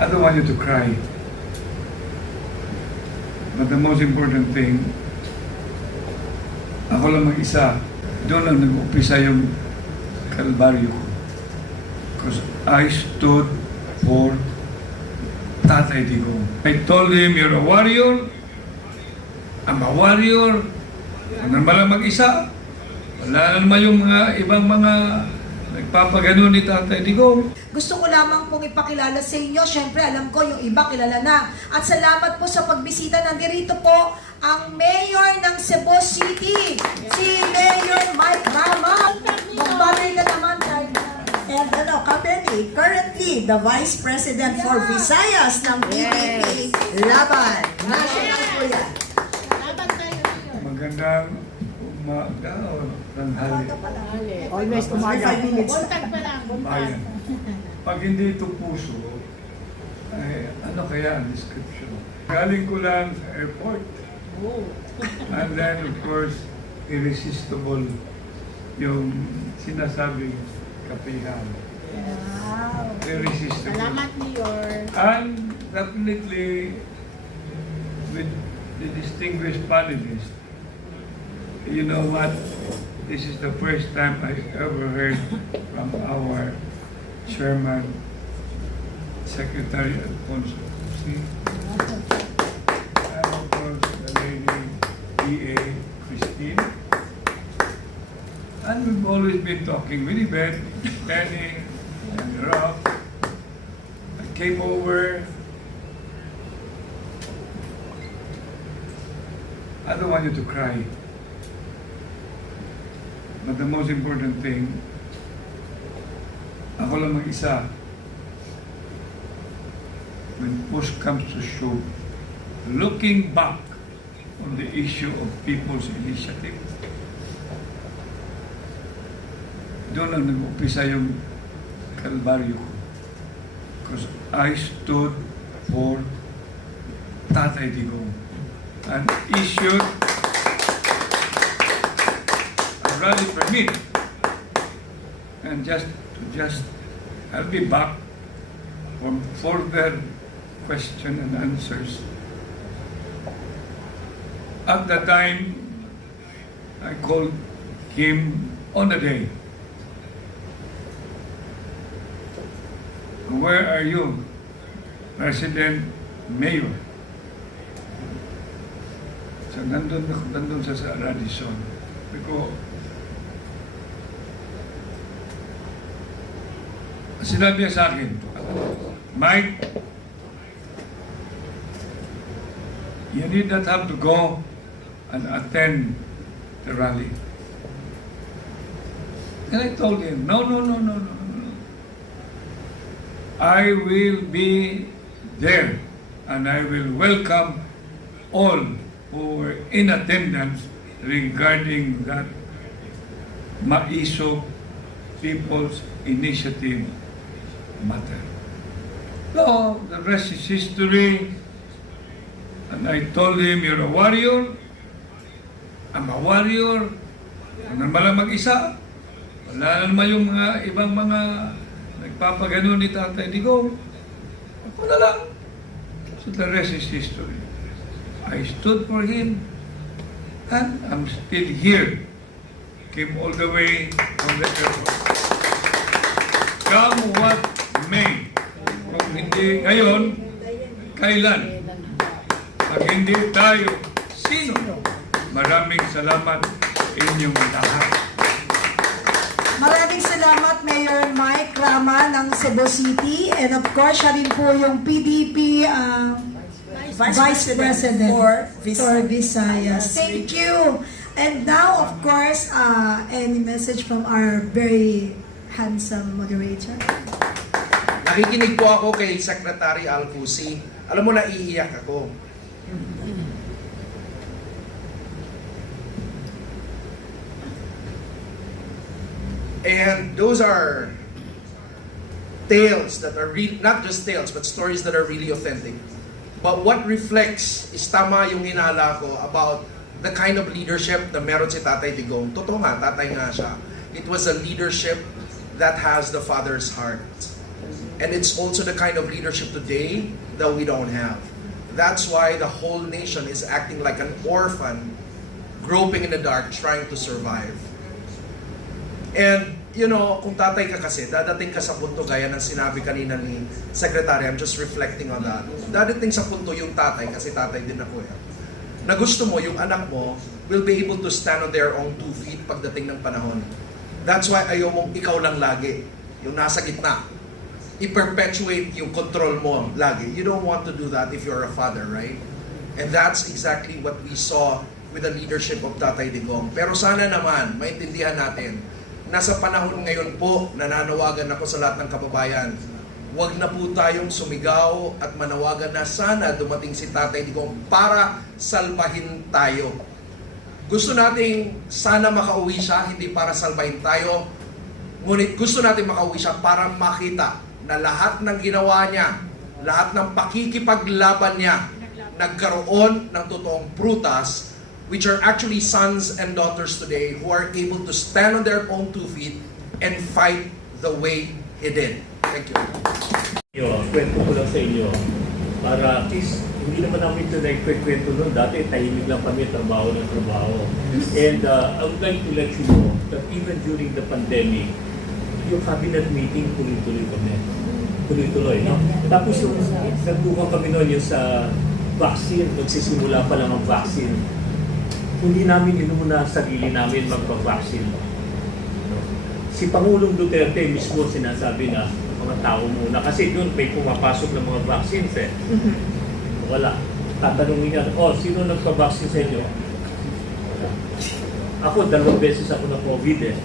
I don't want you to cry. But the most important thing, ako lang mag-isa, doon lang nag-umpisa yung kalbaryo ko. Because I stood for Tatay Digong. I told him, you're a warrior. I'm a warrior. Ano naman lang mag-isa. Wala naman yung mga ibang mga nagpapagano ni Tatay Digong. Gusto ko lamang pong ipakilala sa inyo. Siyempre, alam ko yung iba kilala na. At salamat po sa pagbisita. Nandirito po ang Mayor ng Cebu City, si Mayor Mike Rama. Magbabay ka naman tayo. And kami, currently the Vice President for Visayas ng PDP, Laban. National po yan. Magandang umaga o tanghali. Always umaga. 5 minutes. Bayan. Pag hindi ito puso, ay ano kaya ang description? Galing ko lang sa airport. And then of course, irresistible yung sinasabing kapihan. Wow. Irresistible. Salamat, Mayor. And definitely with the distinguished panelists, you know what? This is the first time I ever heard from our chairman, Secretary Alfonso. See? And of course, the lady D.A. Christine. And we've always been talking with Yvette, Penny, and Rob. I came over. I don't want you to cry. But the most important thing, ako lang mag-isa. When push comes to shove, looking back on the issue of people's initiative, doon lang nag-umpisa yung kalbaryo ko. Because I stood for Tatay Digong and issued a rally permit. And I'll be back for further question and answers. At the time, I called him on the day. Where are you, President Mayor? So nandun sa Radisson. Because sinabi niya sa akin, Mike, you need not have to go and attend the rally. And I told him, no. I will be there and I will welcome all who were in attendance regarding that Maisog People's Initiative matter. So, the rest is history. And I told him, you're a warrior. I'm a warrior. Ano naman lang mag-isa. Wala naman yung mga ibang mga nagpapagano ni Tatay Digong. Ako na lang. So the rest is history. I stood for him and I'm still here. Came all the way from the airport. Come what may. Kung hindi ngayon, kailan? Pag hindi tayo, sino? Maraming salamat inyong lahat. Maraming salamat, Mayor Mike Rama ng Cebu City. And of course, siya rin po yung PDP Vice President for Visayas. Thank you. And now, of course, any message from our very handsome moderator? Nakikinig po ako kay Secretary Alfusi. Alam mo, naiiyak ako. And those are tales that are not just tales, but stories that are really authentic. But what reflects is tama yung hinala ko about the kind of leadership na meron si Tatay Digong. Totoo nga, tatay nga siya. It was a leadership that has the father's heart. And it's also the kind of leadership today that we don't have. That's why the whole nation is acting like an orphan, groping in the dark, trying to survive. And, you know, kung tatay ka kasi, dadating ka sa punto, gaya ng sinabi kanina ni Secretary, I'm just reflecting on that. Dadating sa punto yung tatay, kasi tatay din ako na gusto mo, yung anak mo, will be able to stand on their own 2 feet pagdating ng panahon. That's why ayaw mong ikaw lang lagi, yung nasa gitna. I-perpetuate yung control mo lagi. You don't want to do that if you're a father, right? And that's exactly what we saw with the leadership of Tatay Digong. Pero sana naman, maintindihan natin, nasa panahon ngayon po, nananawagan ako sa lahat ng kababayan, huwag na po tayong sumigaw at manawagan na sana dumating si Tatay Digong para salbahin tayo. Gusto nating sana makauwi siya, hindi para salbahin tayo, ngunit gusto natin makauwi siya para makita na lahat ng ginawa niya, lahat ng pakikipaglaban niya, nagkaroon ng totoong prutas, which are actually sons and daughters today who are able to stand on their own 2 feet and fight the way he did. Thank you. Kwento ko lang sa inyo para at least hindi naman namin ito naikwento noon. Dati tahimik lang kami, trabaho ng trabaho. And I would like to let you know that even during the pandemic, yung cabinet meeting, tuloy-tuloy kami. Tuloy-tuloy, no? Tapos yung nagtukan kami noon yung sa vaccine, magsisimula pa lang ang vaccine. Hindi namin inumuna sarili namin magpa-vaccine. No? Si Pangulong Duterte mismo sinasabi na mga tao muna. Kasi doon may pumapasok ng mga vaccines eh. Wala. Tatanungin niya, sino nagpa-vaccine sa inyo? Wala. Ako, 2 beses ako na COVID eh.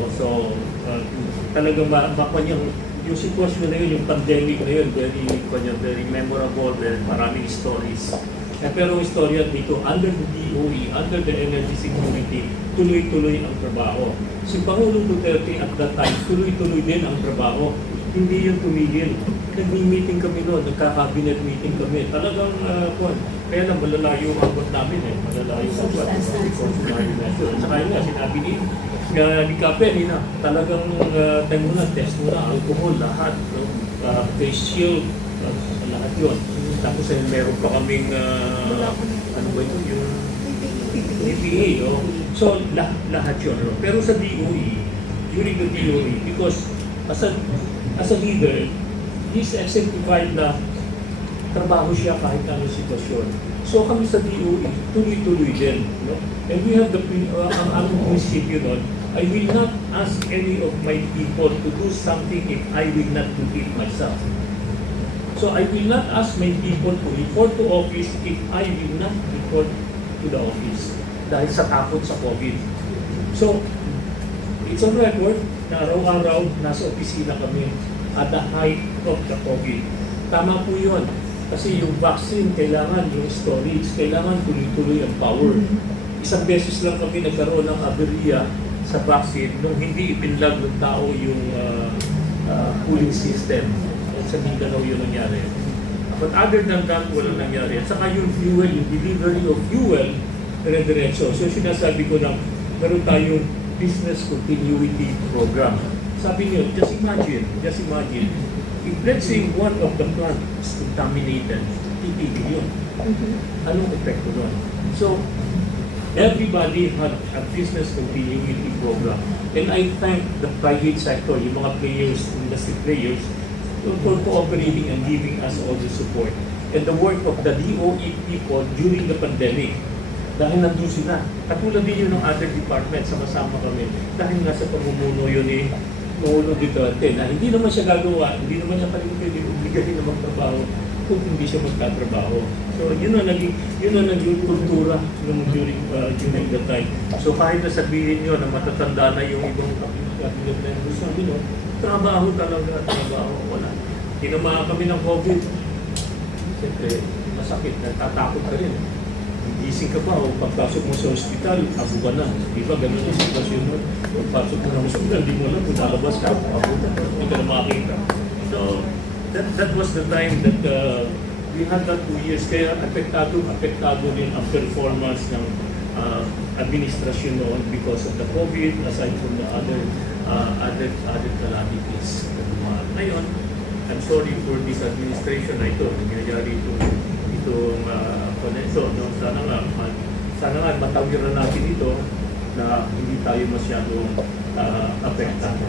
No? So, talagang yung sitwasyon na yun, yung pandemic na yun, very memorable, very maraming stories. Pero ang istorya dito, under the DOE, under the energy security, tuloy-tuloy ang trabaho. Si Pangulong Duterte at that time, tuloy-tuloy din ang trabaho. Hindi yun tumigil. Nag-meeting kami noon, nagka-cabinet meeting kami. Talagang, kaya lang malalayo ang abot namin eh. Malalayo ang abot. At saka yun nga, sinabi ni Kape, na talagang tayo muna, test muna, alcohol, lahat. No? Face shield, lahat yun. Tapos meron pa kaming, ano ba ito, yung PPE. No? So, lahat yun. No? Pero sa DOE, during the DOE, because as a leader, he's exemplified na trabaho siya kahit anong sitwasyon. So kami sa DOE, tuloy-tuloy din. No? And we have ang aming prinsipyo nun, I will not ask any of my people to do something if I will not do it myself. So I will not ask my people to report to office if I will not report to the office dahil sa takot sa COVID. So, it's on record na araw-araw nasa opisina kami at the height of the COVID. Tama po yun. Kasi yung vaccine, kailangan yung storage, kailangan tuloy-tuloy ang power. Isang beses lang kami nagkaroon ng aberya sa vaccine nung hindi ipinlag ng tao yung cooling system. Sa Mindanao yun nangyari. But other than that, walang nangyari. At saka yung fuel, yung delivery of fuel, dire-diretso. So sinasabi ko na meron tayong business continuity program. Sabi niyo, just imagine, if let's say one of the plant is contaminated, titigil yun. Anong epekto doon? So, everybody had a business continuity program. And I thank the private sector, yung mga players, industry players, for cooperating and giving us all the support. And the work of the DOE people during the pandemic, dahil nandun sila. Katulad din yun ng other department, sama-sama kami. Dahil nasa pamumuno yun Pangulong Duterte na hindi naman siya gagawa, hindi naman niya pwede obligahin na magtrabaho kung hindi siya magtatrabaho. So yun ang naging kultura during the time. So kahit na sabihin nyo na matatanda na yung ibang kabinet na yung sabi nyo, trabaho talaga, trabaho, wala. Tinamaan kami ng COVID. Siyempre, masakit, natatakot ka rin. Gising ka pa o pagpasok mo sa ospital, abo ka na. Di ba, ganun yung sitwasyon mo. Pagpasok mo ng ospital, di mo alam kung lalabas ka, abo ka, hindi ka na makakita. So, that was the time that we had that 2 years. Kaya apektado din ang performance ng administrasyon noon because of the COVID, aside from the other calamities. Ngayon, I'm I'm sorry for this administration na ito, nangyayari itong connection. No? Sana nga matawiran natin ito na hindi tayo masyadong apektado.